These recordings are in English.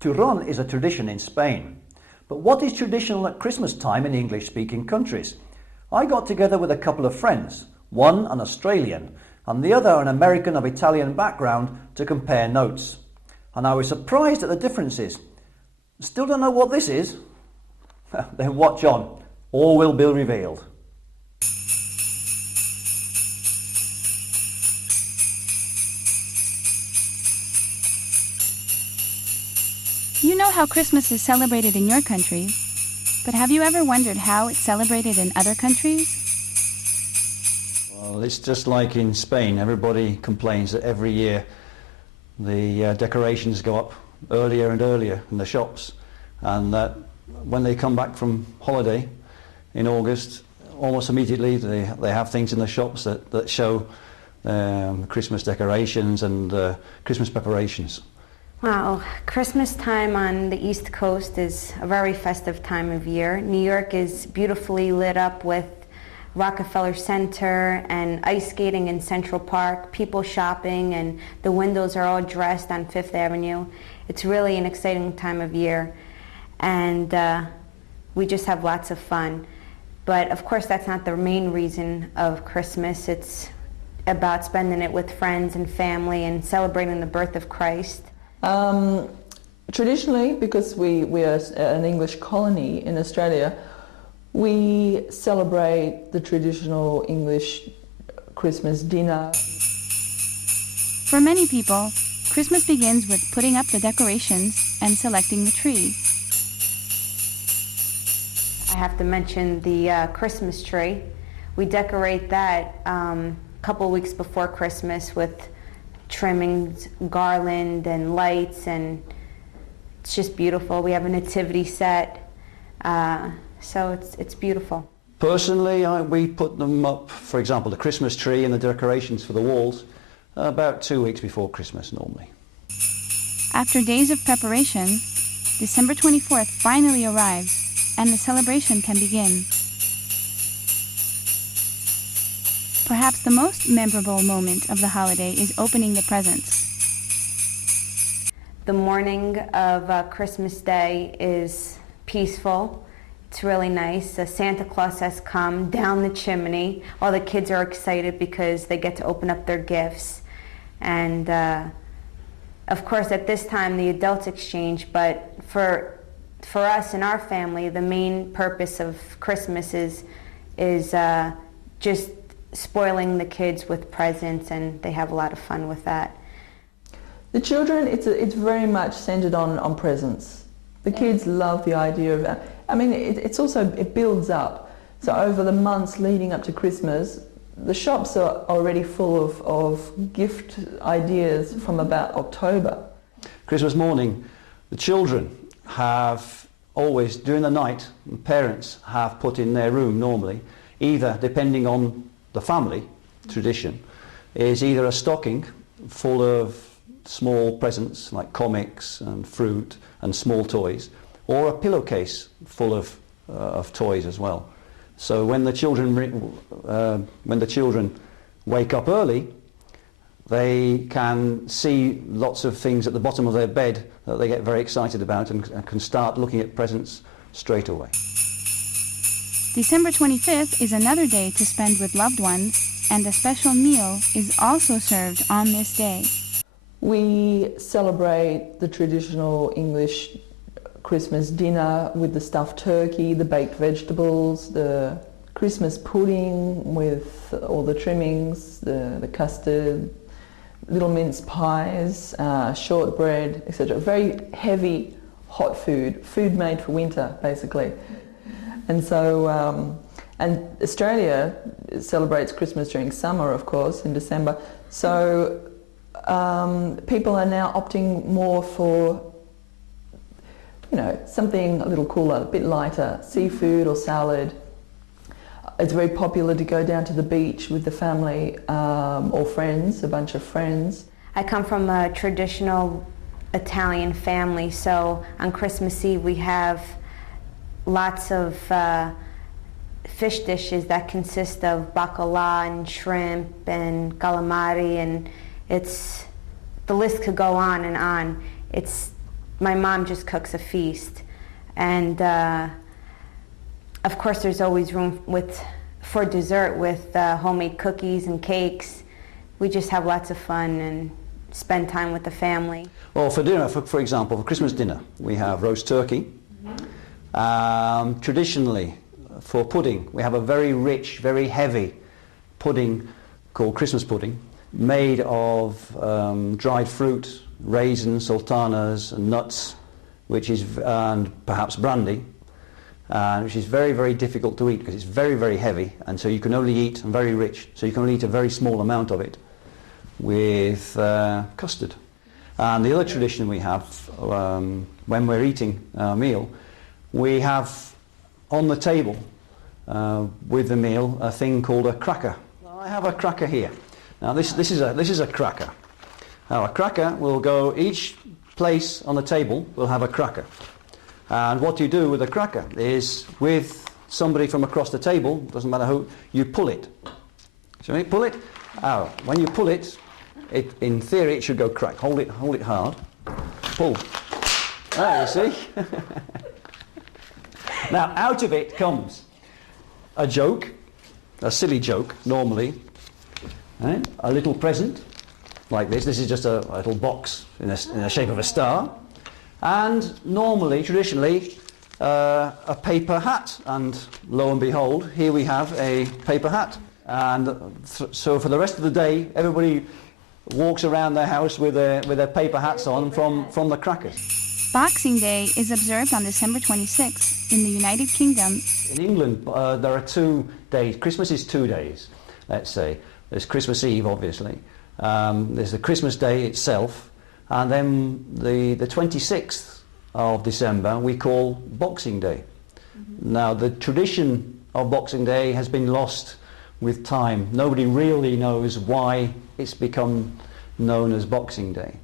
Turrón is a tradition in Spain. But what is traditional at Christmas time in English-speaking countries? I got together with a couple of friends, one an Australian and the other an American of Italian background, to compare notes. And I was surprised at the differences. Still don't know what this is? Then watch on. All will be revealed. You know how Christmas is celebrated in your country, but have you ever wondered how it's celebrated in other countries? Well, it's just like in Spain. Everybody complains that every year the decorations go up earlier and earlier in the shops, and that when they come back from holiday in August, almost immediately they have things in the shops that show Christmas decorations and Christmas preparations. Wow, Christmas time on the East Coast is a very festive time of year. New York is beautifully lit up with Rockefeller Center and ice skating in Central Park, people shopping, and the windows are all dressed on Fifth Avenue. It's really an exciting time of year, and we just have lots of fun. But of course that's not the main reason of Christmas. It's about spending it with friends and family and celebrating the birth of Christ. Traditionally, because we are an English colony in Australia, we celebrate the traditional English Christmas dinner. For many people, Christmas begins with putting up the decorations and selecting the tree. I have to mention the Christmas tree. We decorate that a couple weeks before Christmas with trimmings, garland, and lights, and it's just beautiful. We have a nativity set, so it's beautiful. Personally, we put them up, for example, the Christmas tree and the decorations for the walls, about 2 weeks before Christmas normally. After days of preparation, December 24th finally arrives, and the celebration can begin. Perhaps the most memorable moment of the holiday is opening the presents. The morning of Christmas Day is peaceful. It's really nice. Santa Claus has come down the chimney. All the kids are excited because they get to open up their gifts. And of course at this time the adults exchange, but for us and our family, the main purpose of Christmas is just spoiling the kids with presents, and they have a lot of fun with that. The children, it's very much centered on presents. The kids love the idea of, it builds up. So over the months leading up to Christmas, the shops are already full of gift ideas from about October. Christmas morning, the children have always, during the night, parents have put in their room normally, either depending on the family tradition, is either a stocking full of small presents like comics and fruit and small toys, or a pillowcase full of toys as well. So when the children wake up early, they can see lots of things at the bottom of their bed that they get very excited about and can start looking at presents straight away. December 25th is another day to spend with loved ones, and a special meal is also served on this day. We celebrate the traditional English Christmas dinner with the stuffed turkey, the baked vegetables, the Christmas pudding with all the trimmings, the custard, little mince pies, shortbread, etc. Very heavy, hot food made for winter, basically. And so, and Australia celebrates Christmas during summer, of course, in December. So people are now opting more for, something a little cooler, a bit lighter, seafood or salad. It's very popular to go down to the beach with the family or friends, a bunch of friends. I come from a traditional Italian family, so on Christmas Eve we have lots of fish dishes that consist of bacala and shrimp and calamari, and the list could go on and on. It's my mom just cooks a feast. And of course there's always room for dessert with homemade cookies and cakes. We just have lots of fun and spend time with the family. Well, for dinner, for example, for Christmas dinner, we have roast turkey. Traditionally, for pudding, we have a very rich, very heavy pudding called Christmas pudding, made of dried fruit, raisins, sultanas, and nuts, and perhaps brandy, which is very, very difficult to eat because it's very, very heavy, and so you can only eat, and very rich, so you can only eat a very small amount of it with custard. And the other tradition we have, when we're eating our meal, we have on the table with the meal a thing called a cracker. I have a cracker here. Now this is a cracker. Now a cracker will go, each place on the table will have a cracker. And what you do with a cracker is, with somebody from across the table, doesn't matter who, you pull it. Shall we pull it? When you pull it, in theory it should go crack. Hold it hard. Pull. There, you see? Now out of it comes a joke, a silly joke normally, right? A little present like this. This is just a little box in the shape of a star. And normally, traditionally, a paper hat, and lo and behold, here we have a paper hat. And so for the rest of the day, everybody walks around their house with their paper hats on from the crackers. Boxing Day is observed on December 26th in the United Kingdom. In England, there are 2 days. Christmas is 2 days, let's say. There's Christmas Eve, obviously. There's the Christmas Day itself. And then the 26th of December we call Boxing Day. Now the tradition of Boxing Day has been lost with time. Nobody really knows why it's become known as Boxing Day.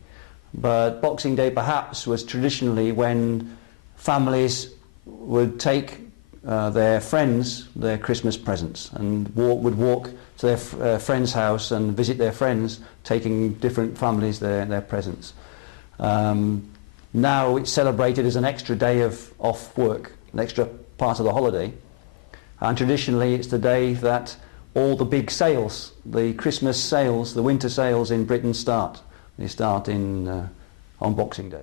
But Boxing Day perhaps was traditionally when families would take their friends their Christmas presents and would walk to their friend's house and visit their friends, taking different families their presents. Now it's celebrated as an extra day of off work, an extra part of the holiday, and traditionally it's the day that all the big sales, the Christmas sales, the winter sales in Britain start. They start on Boxing Day.